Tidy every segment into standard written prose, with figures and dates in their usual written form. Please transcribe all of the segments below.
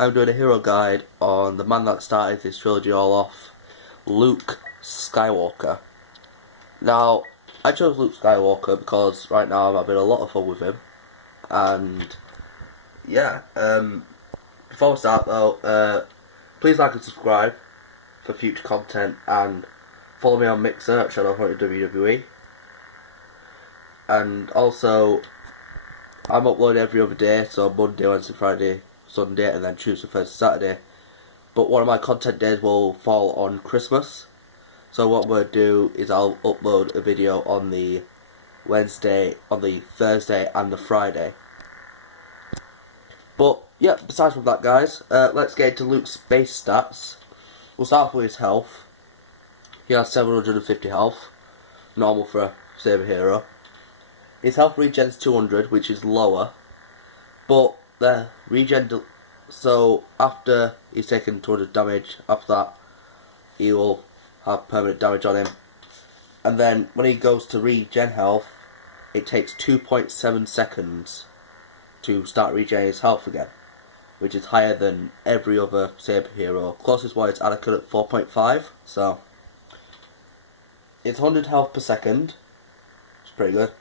I'm doing a hero guide on the man that started this trilogy all off, Luke Skywalker. Now, I chose Luke Skywalker because right now I'm having a lot of fun with him. And, yeah, before we start though, please like and subscribe for future content and follow me on Mixer, channel WWE. And also, I'm uploading every other day, so Monday, Wednesday, Friday, Sunday, and then Tuesday, Thursday, Saturday. But one of my content days will fall on Christmas. So what I'm going to do is I'll upload a video on the Wednesday, on the Thursday, and the Friday. But, yeah, besides from that, guys, let's get into Luke's base stats. We'll start off with his health. He has 750 health, normal for a saber hero. His health regens 200, which is lower, but the regen, so after he's taken 200 damage, after that he will have permanent damage on him. And then when he goes to regen health, it takes 2.7 seconds to start regenerating his health again, which is higher than every other saber hero. Closest one is Anakin at 4.5, so it's 100 health per second, which is pretty good.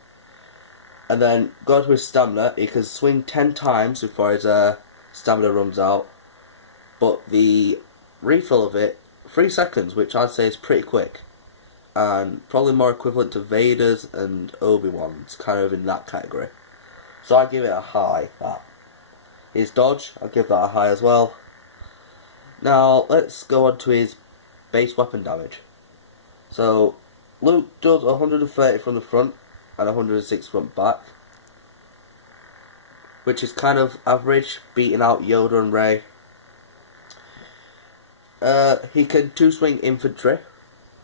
And then go to his stamina. He can swing 10 times before his stamina runs out. But the refill of it, 3 seconds, which I'd say is pretty quick. And probably more equivalent to Vader's and Obi-Wan's, kind of in that category. So I give it a high, that. His dodge, I'll give that a high as well. Now, let's go on to his base weapon damage. So, Luke does 130 from the front and 106 front back, which is kind of average, beating out Yoda and Rey. He can 2-swing infantry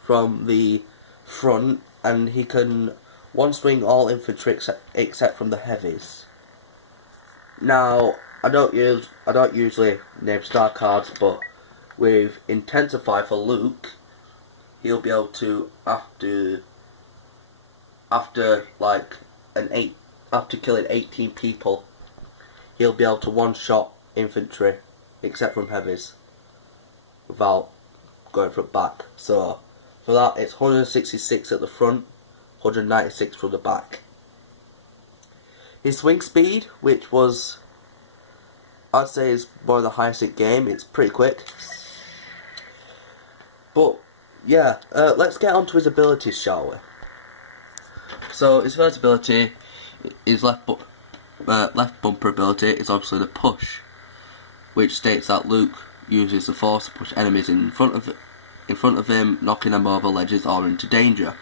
from the front, and he can 1-swing all infantry except from the heavies. Now, I don't usually name star cards, but with Intensify for Luke, he'll be able to after killing 18 people, he'll be able to one-shot infantry, except from heavies, without going from back. So, for that, it's 166 at the front, 196 from the back. His swing speed, which was, I'd say, is one of the highest in game. It's pretty quick. But, yeah, let's get on to his abilities, shall we? So his first ability, his left bumper ability, is obviously the push, which states that Luke uses the Force to push enemies in front of him, knocking them over ledges or into danger.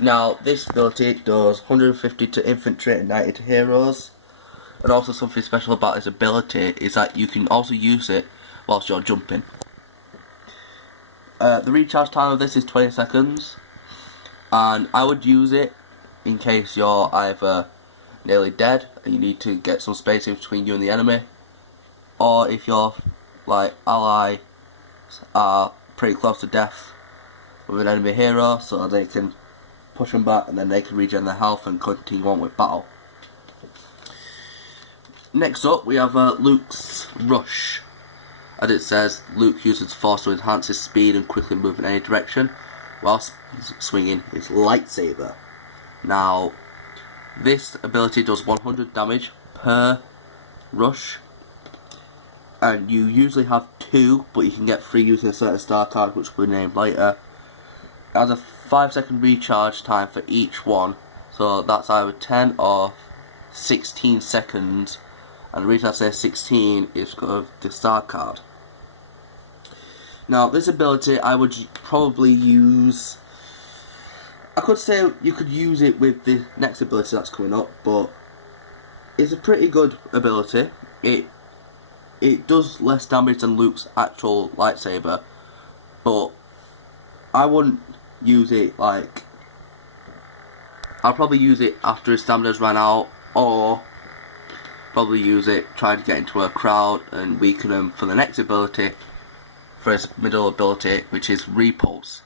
Now this ability does 150 to infantry and 90 to heroes, and also something special about his ability is that you can also use it whilst you're jumping. The recharge time of this is 20 seconds, and I would use it in case you're either nearly dead and you need to get some space in between you and the enemy, or if your allies are pretty close to death with an enemy hero, so they can push them back and then they can regen their health and continue on with battle. Next up we have Luke's Rush. As it says, Luke uses Force to enhance his speed and quickly move in any direction whilst swinging his lightsaber. Now, this ability does 100 damage per rush, and you usually have 2, but you can get 3 using a certain star card, which will be named later. It has a 5-second recharge time for each one, so that's either 10 or 16 seconds, and the reason I say 16 is because of the star card. Now, this ability I would probably use, I could say you could use it with the next ability that's coming up, but it's a pretty good ability. It does less damage than Luke's actual lightsaber, but I wouldn't use it I'll probably use it after his stamina's ran out, or probably use it trying to get into a crowd and weaken him for the next ability, for his middle ability, which is Repulse.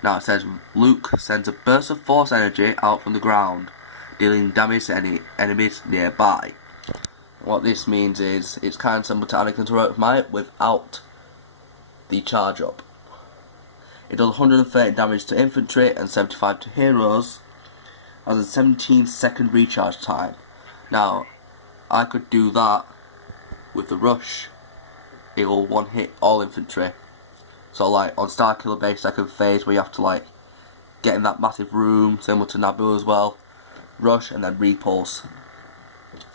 Now it says, Luke sends a burst of Force energy out from the ground, dealing damage to any enemies nearby. What this means is it's kind of similar to Anakin's heroic might without the charge up. It does 130 damage to infantry and 75 to heroes. Has a 17-second recharge time. Now, I could do that with the rush. It will one hit all infantry. So like on Starkiller base second phase where you have to like get in that massive room, similar to Naboo as well. Rush and then repulse.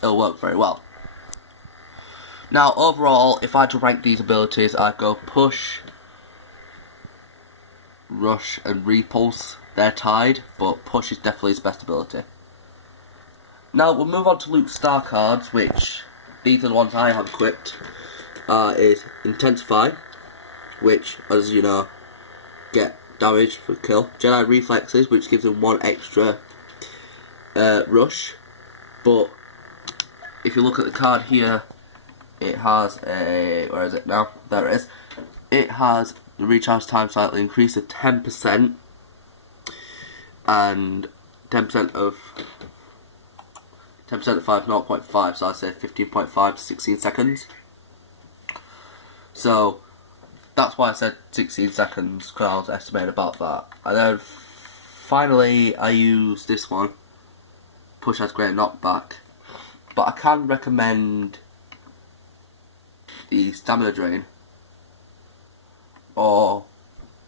It'll work very well. Now overall, if I had to rank these abilities, I'd go push, rush and repulse. They're tied, but push is definitely his best ability. Now we'll move on to Luke's star cards, which these are the ones I have equipped. Is Intensify, which, as you know, get damage for kill. Jedi Reflexes, which gives him 1 extra rush. But if you look at the card here, it has a, where is it now? There it is. It has the recharge time slightly increased to 10%, and 10% of 5 0.5, so I'd say 15.5 to 16 seconds. So that's why I said 16 seconds, because I was estimating about that. And then finally I use this one. Push has great knockback, but I can recommend the Stamina Drain or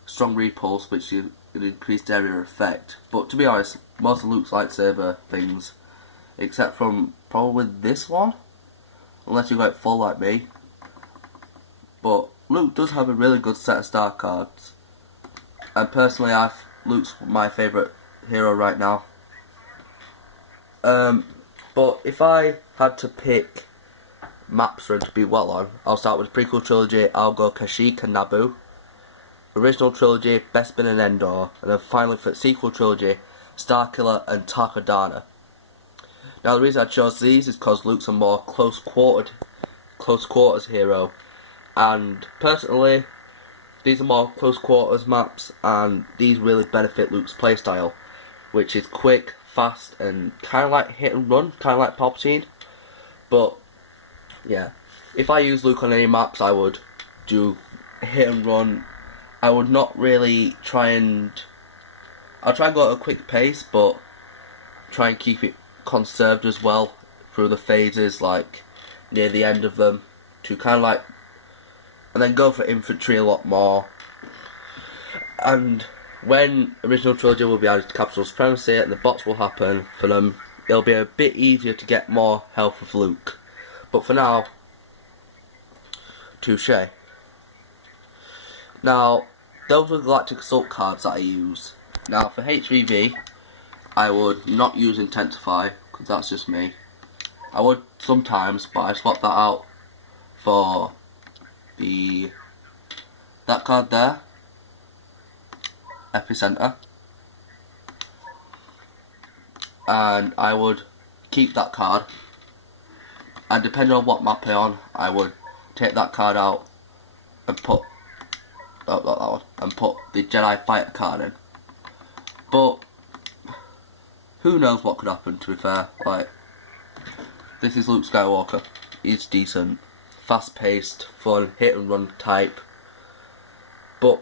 Strong Repulse, which is an increased area effect. But to be honest, most of Luke's lightsaber things, except from probably this one, unless you go it full like me. But Luke does have a really good set of star cards, and personally, Luke's my favourite hero right now. But if I had to pick maps for him to be well on, I'll start with the prequel trilogy. I'll go Kashyyyk and Naboo. Original trilogy, Bespin and Endor, and then finally for the sequel trilogy, Starkiller and Takodana. Now the reason I chose these is because Luke's a more close quarters hero, and personally, these are more close quarters maps, and these really benefit Luke's playstyle, which is quick, fast, and kind of like hit and run, kind of like Palpatine. But yeah, if I use Luke on any maps, I would do hit and run. I would not really I'll try and go at a quick pace, but try and keep it conserved as well through the phases, like near the end of them, to kind of like, and then go for infantry a lot more. And when original trilogy will be added to Capital Supremacy and the bots will happen for them, it'll be a bit easier to get more health with Luke. But for now, touche. Now, those are the Galactic Assault cards that I use. Now for HVV, I would not use Intensify, because that's just me. I would sometimes, but I swapped that out for that card there, Epicenter, and I would keep that card, and depending on what map I'm on, I would take that card out and put the Jedi Fighter card in. But who knows what could happen, to be fair. Like, this is Luke Skywalker. He's decent, fast paced, fun, hit and run type. But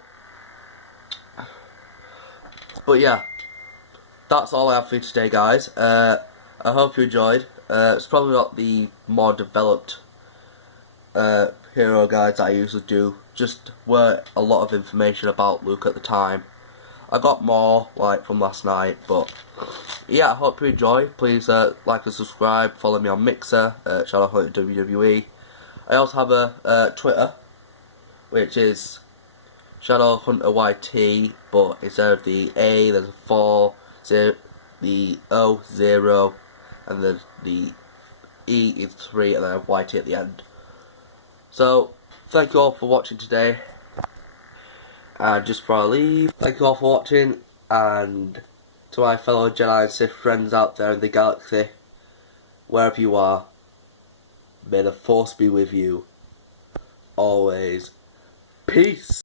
yeah, that's all I have for you today, guys. I hope you enjoyed. It's probably not the more developed hero guides that I usually do. Just were a lot of information about Luke at the time. I got more like from last night, but yeah, I hope you enjoy. Please like and subscribe. Follow me on Mixer, Shadow Hunter WWE. I also have a Twitter, which is Shadow Hunter YT, but instead of the A, there's a 4, the O 0, and then the E is 3, and then a YT at the end. So thank you all for watching today. And just before I leave, thank you all for watching, and to my fellow Jedi and Sith friends out there in the galaxy, wherever you are, may the Force be with you always. Peace!